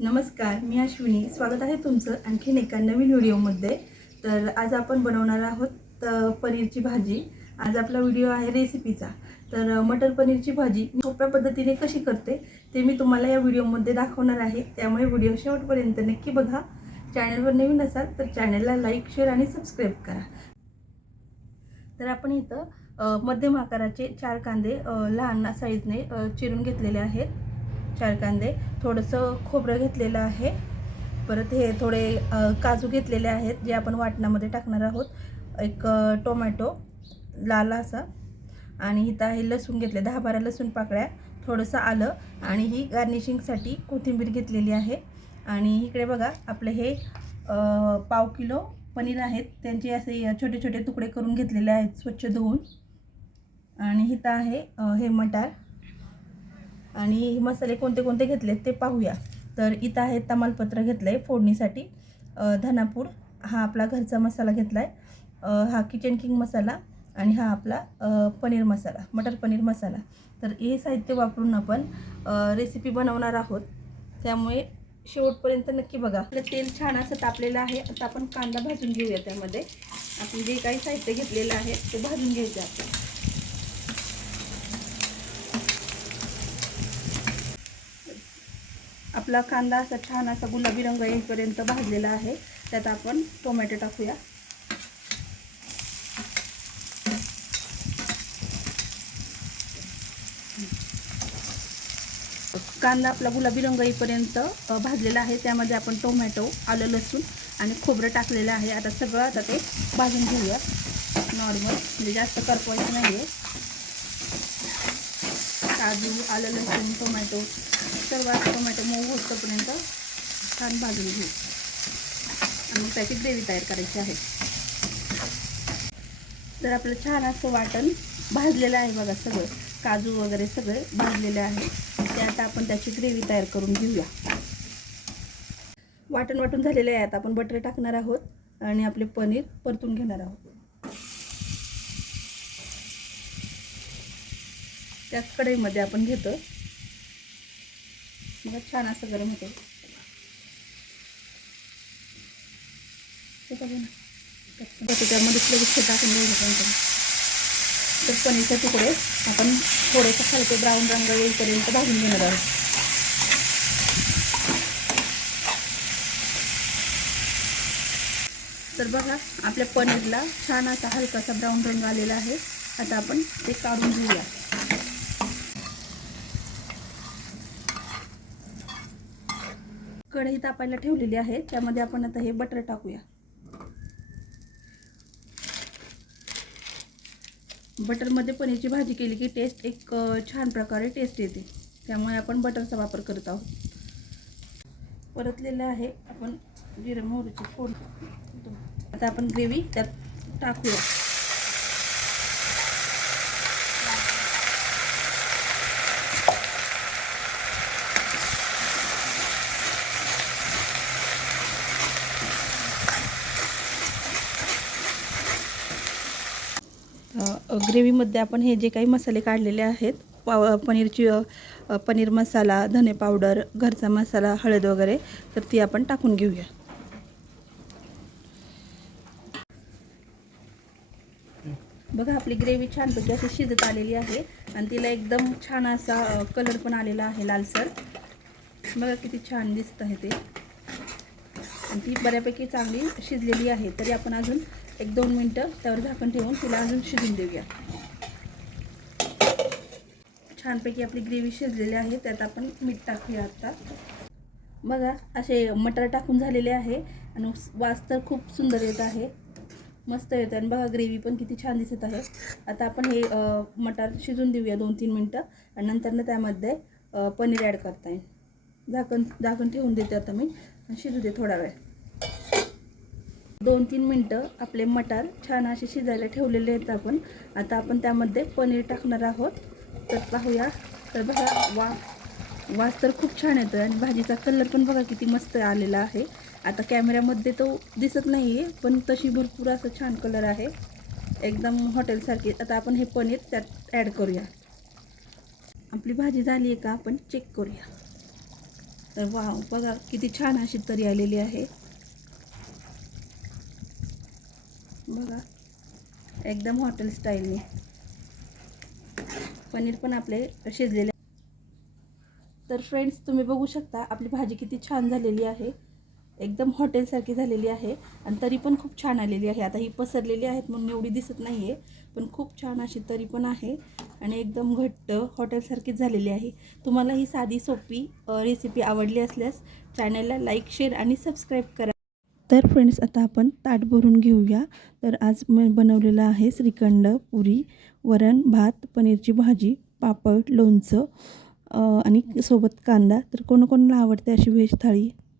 नमस्कार मी अश्विनी. स्वागत आहे तुमचं आणखीन एका नवीन व्हिडिओमध्ये. तर आज आपण बनवणार आहोत पनीरची भाजी. आज आपला व्हिडिओ आहे रेसिपीचा. तर मटर पनीरची भाजी मी सोप्या पद्धतीने कशी करते ते मी तुम्हाला या व्हिडिओमध्ये दाखवणार आहे. त्यामुळे व्हिडिओ शेवटपर्यंत नक्की बघा. चॅनलवर नवीन असाल तर चॅनलला लाईक शेअर आणि सबस्क्राईब करा. तर आपण इथं मध्यम आकाराचे चार कांदे लहान साईजने चिरून घेतलेले आहेत. चार कांदे. थोडंसं खोबरं घेतलेलं आहे. परत हे थोडे काजू घेतलेले आहेत जे आपण वाटणामध्ये टाकणार आहोत. एक टोमॅटो लाल असा. आणि इथं आहे लसूण घेतले दहा बारा लसूण पाकळ्या. थोडंसं आलं आणि ही गार्निशिंगसाठी कोथिंबीर घेतलेली आहे. आणि इकडे बघा आपलं हे पाव किलो पनीर आहेत. त्यांचे असे छोटे छोटे तुकडे करून घेतलेले आहेत स्वच्छ धुवून. आणि इथं आहे हे मटार. आणि हे मसाले कोणते कोणते घेतलेत ते पाहूया. तर इथं आहे तमालपत्र घेतलं आहे फोडणीसाठी. धनापूर धनापूड हा आपला घरचा मसाला घेतला आहे हा किचन किंग मसाला आणि हा आपला पनीर मसाला मटर पनीर मसाला. तर हे साहित्य वापरून आपण रेसिपी बनवणार आहोत. त्यामुळे शेवटपर्यंत नक्की बघा. आपलं तेल छान असं तापलेलं आहे. आता आपण कांदा भाजून घेऊया त्यामध्ये. आपण जे काही साहित्य घेतलेलं आहे ते भाजून घ्यायचं आपण आपला कांदा असा छान असा गुलाबी रंग येईपर्यंत भाजलेला आहे. त्यात आपण टोमॅटो टाकूया. कांदा आपला गुलाबी रंग येईपर्यंत भाजलेला आहे. त्यामध्ये आपण टोमॅटो आलं लसूण आणि खोबरं टाकलेलं आहे. आता सगळं आता ते भाजून घेऊया. नॉर्मल म्हणजे जास्त करपवायचं नाही आहे काजू आलं लसूण टोमॅटो सर्व टोमॅटो मऊ होतपर्यंत छान भाजून घेऊ. आणि मग त्याची ग्रेव्ही तयार करायची आहे. तर आपलं छान असं वाटण भाजलेलं आहे बघा सगळं. काजू वगैरे सगळे भाजलेले आहे. ते आता आपण त्याची ग्रेव्ही तयार करून घेऊया. वाटण वाटून झालेले आहे. आता आपण बटर टाकणार आहोत आणि आपले पनीर परतून घेणार आहोत. त्याच कढईमध्ये आपण घेतो. मग छान असं गरम होतं ते त्यामध्ये लगेच टाकून घ्यायचं तर पनीरचे तुकडे आपण थोडेसे हलके ब्राऊन रंग येईपर्यंत भाजून घेणार आहोत. तर बघा आपल्या पनीरला छान असा हलकासा ब्राऊन रंग आलेला आहे. आता आपण ते काढून घेऊया. कढई तापायला ठेवलेली आहे. त्यामध्ये आपण आता हे बटर टाकूया. बटरमध्ये पनीरची भाजी केली की टेस्ट एक छान प्रकारे टेस्ट येते. त्यामुळे आपण बटरचा वापर करत आहोत. परतलेलं आहे आपण जिरे मोहरीची फोड आता आपण ग्रेव्ही त्यात टाकूया. ग्रेव्हीमध्ये आपण हे जे काही मसाले काढलेले आहेत पाव पनीरची पनीर मसाला धने पावडर घरचा मसाला हळद वगैरे तर ती आपण टाकून घेऊया. बघा आपली ग्रेव्ही छानपैकी अशी शिजत आलेली आहे आणि तिला एकदम छान असा कलर पण आलेला आहे लालसर. बघा किती छान दिसत आहे ते. आणि ती बऱ्यापैकी चांगली शिजलेली आहे तरी आपण अजून एक दोन मिनटं त्यावर झाकण ठेवून तिला अजून शिजून देऊया. छानपैकी आपली ग्रेव्ही शिजलेली आहे त्यात आपण मीठ टाकूया आता. बघा असे मटर टाकून झालेले आहे आणि वास तर खूप सुंदर येत आहे. मस्त येतं आणि बघा ग्रेव्ही पण किती छान दिसत आहे. आता आपण हे मटार शिजून देऊया दोन तीन मिनटं आणि नंतरनं त्यामध्ये पनीर ॲड करता येईल. झाकण झाकण ठेवून देते आता मी शिजू दे थोडा वेळ. दोन तीन मिनटं आपले मटार छान असे शिजायला ठेवलेले आहेत आपण. आता आपण त्यामध्ये पनीर टाकणार आहोत. तर पाहूया. तर बघा वा वास तर खूप छान येतो आणि भाजीचा कलर पण बघा किती मस्त आलेला आहे. आता कॅमेऱ्यामध्ये तो दिसत नाही आहे पण तशी भरपूर असं छान कलर आहे. एकदम हॉटेलसारखी. आता आपण हे पनीर त्यात ॲड करूया. आपली भाजी झाली आहे का? आपण चेक करूया. तर वा बघा किती छान अशी तरी आलेली आहे. बघा. एकदम हॉटेल स्टाईलने पनीर पण आपले शिजलेले. तर फ्रेंड्स तुम्ही बघू शकता आपली भाजी किती छान झालेली आहे. एकदम हॉटेलसारखी झालेली आहे. आणि तरी पण खूप छान आलेली आहे. आता ही पसरलेली आहेत म्हणून एवढी दिसत नाही आहे पण खूप छान अशी तरी पण आहे. आणि एकदम घट्ट हॉटेलसारखीच झालेली आहे. तुम्हाला ही साधी सोपी रेसिपी आवडली असल्यास चॅनलला लाईक शेअर आणि सबस्क्राईब करा. तर फ्रेंड्स आता आपण ताट भरून घेऊया. तर आज मी बनवलेलं आहे श्रीखंड पुरी वरण भात पनीरची भाजी पापड लोणचं आणि सोबत कांदा. तर कोणाकोणाला आवडते अशी व्हेज थाळी?